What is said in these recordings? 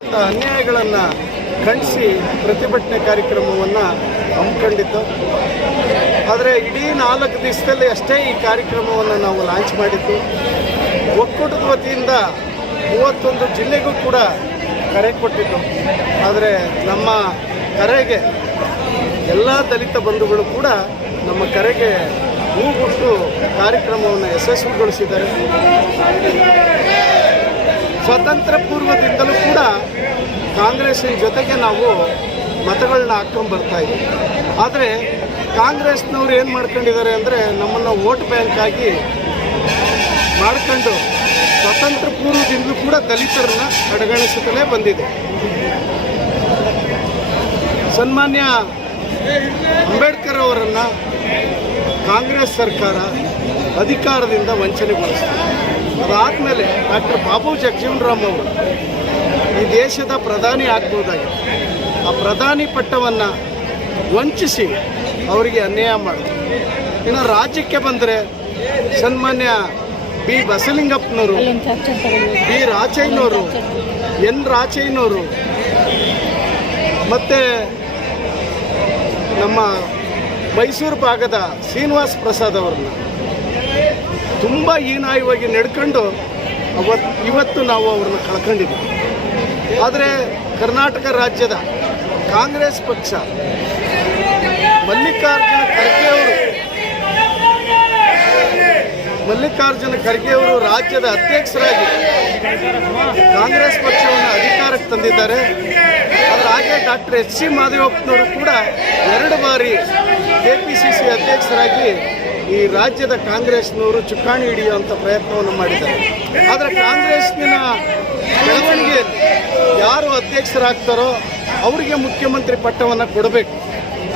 ಅನ್ಯಾಯಗಳನ್ನು ಖಂಡಿಸಿ ಪ್ರತಿಭಟನೆ ಕಾರ್ಯಕ್ರಮವನ್ನು ಹಮ್ಮಿಕೊಂಡಿದ್ದು. ಆದರೆ ಇಡೀ 4 ದಿವಸದಲ್ಲಿ ಅಷ್ಟೇ ಈ ಕಾರ್ಯಕ್ರಮವನ್ನು ನಾವು ಲಾಂಚ್ ಮಾಡಿದ್ದು. ಒಕ್ಕೂಟದ ವತಿಯಿಂದ 31 ಜಿಲ್ಲೆಗೂ ಕೂಡ ಕರೆ ಕೊಟ್ಟಿದ್ದು. ಆದರೆ ನಮ್ಮ ಕರೆಗೆ ಎಲ್ಲ ದಲಿತ ಬಂಧುಗಳು ಕೂಡ ನಮ್ಮ ಕರೆಗೆ ಹೂಗುಟ್ಟು ಕಾರ್ಯಕ್ರಮವನ್ನು ಯಶಸ್ವಿಗೊಳಿಸಿದ್ದಾರೆ. ಸ್ವತಂತ್ರ ಪೂರ್ವದಿಂದಲೂ ಕೂಡ ಕಾಂಗ್ರೆಸ್ಸಿನ ಜೊತೆಗೆ ನಾವು ಮತಗಳನ್ನ ಹಾಕ್ಕೊಂಡು ಬರ್ತಾ ಇದ್ದೀವಿ. ಆದರೆ ಕಾಂಗ್ರೆಸ್ನವ್ರು ಏನು ಮಾಡ್ಕೊಂಡಿದ್ದಾರೆ ಅಂದರೆ ನಮ್ಮನ್ನು ವೋಟ್ ಬ್ಯಾಂಕ್ ಆಗಿ ಮಾಡ್ಕೊಂಡು ಸ್ವತಂತ್ರ ಪೂರ್ವದಿಂದಲೂ ಕೂಡ ದಲಿತರನ್ನ ಕಡೆಗಣಿಸುತ್ತಲೇ ಬಂದಿದೆ. ಸನ್ಮಾನ್ಯ ಅಂಬೇಡ್ಕರ್ ಅವರನ್ನು ಕಾಂಗ್ರೆಸ್ ಸರ್ಕಾರ ಅಧಿಕಾರದಿಂದ ವಂಚನೆಗೊಳಿಸಿದೆ. ಅದಾದಮೇಲೆ ಡಾಕ್ಟರ್ ಬಾಬು ಜಗಜೀವನ್ ರಾಮ್ ಅವರು ಈ ದೇಶದ ಪ್ರಧಾನಿ ಆಗ್ಬೋದಾಗಿದೆ. ಆ ಪ್ರಧಾನಿ ಪಟ್ಟವನ್ನು ವಂಚಿಸಿ ಅವರಿಗೆ ಅನ್ಯಾಯ ಮಾಡಿದ್ರು. ಇನ್ನು ರಾಜ್ಯಕ್ಕೆ ಬಂದರೆ ಸನ್ಮಾನ್ಯ ಬಿ ಬಸಲಿಂಗಪ್ಪನವರು, ಬಿ ರಾಚಯ್ಯನವರು, ಎನ್ ರಾಚಯ್ಯನವರು ಮತ್ತು ನಮ್ಮ ಮೈಸೂರು ಭಾಗದ ಶ್ರೀನಿವಾಸ್ ಪ್ರಸಾದ್ ಅವರನ್ನ ತುಂಬ ಹೀನಾಯವಾಗಿ ನಡ್ಕೊಂಡು ಇವತ್ತು ನಾವು ಅವ್ರನ್ನ ಕಳ್ಕೊಂಡಿದ್ದೀವಿ. ಆದರೆ ಕರ್ನಾಟಕ ರಾಜ್ಯದ ಕಾಂಗ್ರೆಸ್ ಪಕ್ಷ ಮಲ್ಲಿಕಾರ್ಜುನ ಖರ್ಗೆ ಅವರು ರಾಜ್ಯದ ಅಧ್ಯಕ್ಷರಾಗಿ ಕಾಂಗ್ರೆಸ್ ಪಕ್ಷವನ್ನು ಅಧಿಕಾರಕ್ಕೆ ತಂದಿದ್ದಾರೆ. ಅದರ ಹಾಗೆ ಡಾಕ್ಟರ್ ಎಚ್ ಸಿ ಮಾದೇವಪ್ಪನವರು ಕೂಡ 2 ಬಾರಿ KPCC ಅಧ್ಯಕ್ಷರಾಗಿ ಈ ರಾಜ್ಯದ ಕಾಂಗ್ರೆಸ್ನವರು ಚುಕ್ಕಾಣಿ ಹಿಡಿಯುವಂಥ ಪ್ರಯತ್ನವನ್ನು ಮಾಡಿದ್ದಾರೆ. ಆದರೆ ಕಾಂಗ್ರೆಸ್ನ ಬೆಳವಣಿಗೆ ಯಾರು ಅಧ್ಯಕ್ಷರಾಗ್ತಾರೋ ಅವರಿಗೆ ಮುಖ್ಯಮಂತ್ರಿ ಪಟ್ಟವನ್ನು ಕೊಡಬೇಕು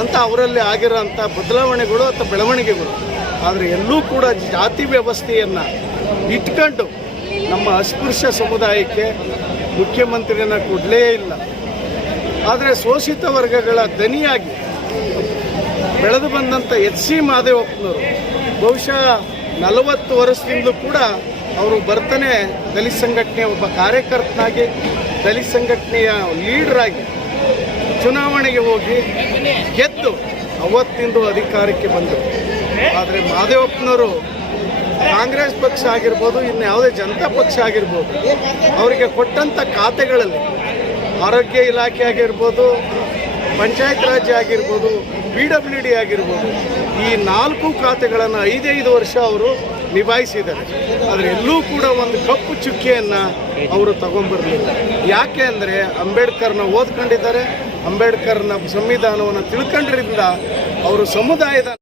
ಅಂತ ಅವರಲ್ಲಿ ಆಗಿರೋಂಥ ಬದಲಾವಣೆಗಳು ಅಥವಾ ಬೆಳವಣಿಗೆಗಳು. ಆದರೆ ಎಲ್ಲೂ ಕೂಡ ಜಾತಿ ವ್ಯವಸ್ಥೆಯನ್ನು ಇಟ್ಕೊಂಡು ನಮ್ಮ ಅಸ್ಪೃಶ್ಯ ಸಮುದಾಯಕ್ಕೆ ಮುಖ್ಯಮಂತ್ರಿಯನ್ನು ಕೊಡಲೇ ಇಲ್ಲ. ಆದರೆ ಶೋಷಿತ ವರ್ಗಗಳ ದನಿಯಾಗಿ ಬೆಳೆದು ಬಂದಂಥ ಎಚ್ ಸಿ ಮಾದೇವಪ್ಪನವರು ಬಹುಶಃ 40 ವರ್ಷದಿಂದಲೂ ಕೂಡ ಅವರು ಬರ್ತಾನೆ ದಲಿತ ಸಂಘಟನೆಯ ಒಬ್ಬ ಕಾರ್ಯಕರ್ತನಾಗಿ, ದಲಿತ ಸಂಘಟನೆಯ ಲೀಡ್ರಾಗಿ ಚುನಾವಣೆಗೆ ಹೋಗಿ ಗೆದ್ದು ಅವತ್ತಿಂದು ಅಧಿಕಾರಕ್ಕೆ ಬಂದರು. ಆದರೆ ಮಾದೇವಪ್ಪನವರು ಕಾಂಗ್ರೆಸ್ ಪಕ್ಷ ಆಗಿರ್ಬೋದು, ಇನ್ನು ಯಾವುದೇ ಜನತಾ ಪಕ್ಷ ಆಗಿರ್ಬೋದು, ಅವರಿಗೆ ಕೊಟ್ಟಂಥ ಖಾತೆಗಳಲ್ಲಿ ಆರೋಗ್ಯ ಇಲಾಖೆ ಆಗಿರ್ಬೋದು, ಪಂಚಾಯತ್ ರಾಜ್ ಆಗಿರ್ಬೋದು, PWD ಆಗಿರ್ಬೋದು, ಈ 4 ಖಾತೆಗಳನ್ನು 5 ವರ್ಷ ಅವರು ನಿಭಾಯಿಸಿದ್ದಾರೆ. ಆದರೆ ಎಲ್ಲೂ ಕೂಡ ಒಂದು ಕಪ್ಪು ಚುಕ್ಕಿಯನ್ನು ಅವರು ತಗೊಂಡ್ಬರಲಿಲ್ಲ. ಯಾಕೆ ಅಂದರೆ ಅಂಬೇಡ್ಕರ್ನ ಓದ್ಕೊಂಡಿದ್ದಾರೆ, ಅಂಬೇಡ್ಕರ್ನ ಸಂವಿಧಾನವನ್ನು ತಿಳ್ಕೊಂಡಿದ್ದರಿಂದ ಅವರು ಸಮುದಾಯದ